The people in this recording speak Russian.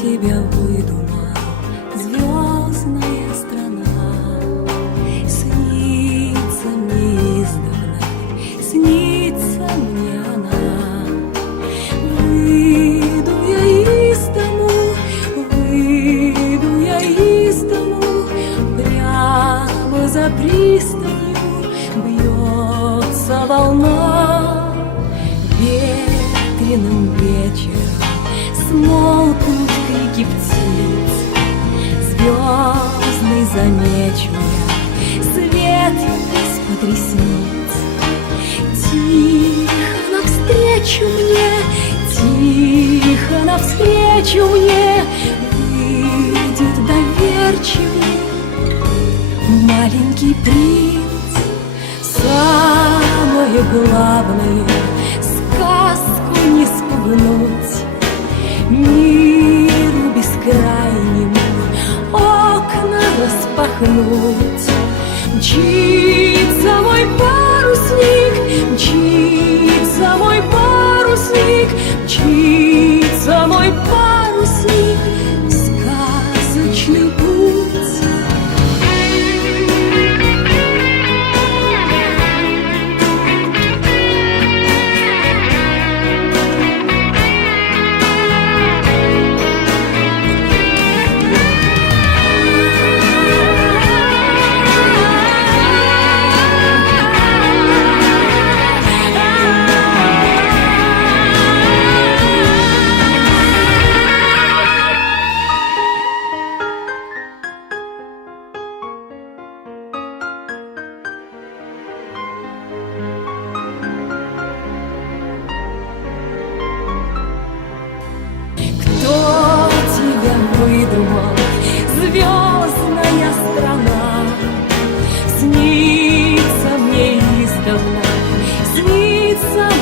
тебя выдумал звездная страна. Снится мне издавна, снится мне она. Выйду я из дому, выйду я из дому, прямо за пристанью бьется волна. Главное — сказку не спугнуть Миру бескрайнему окна распахнуть. Мчится мой парусник, здавна звідси.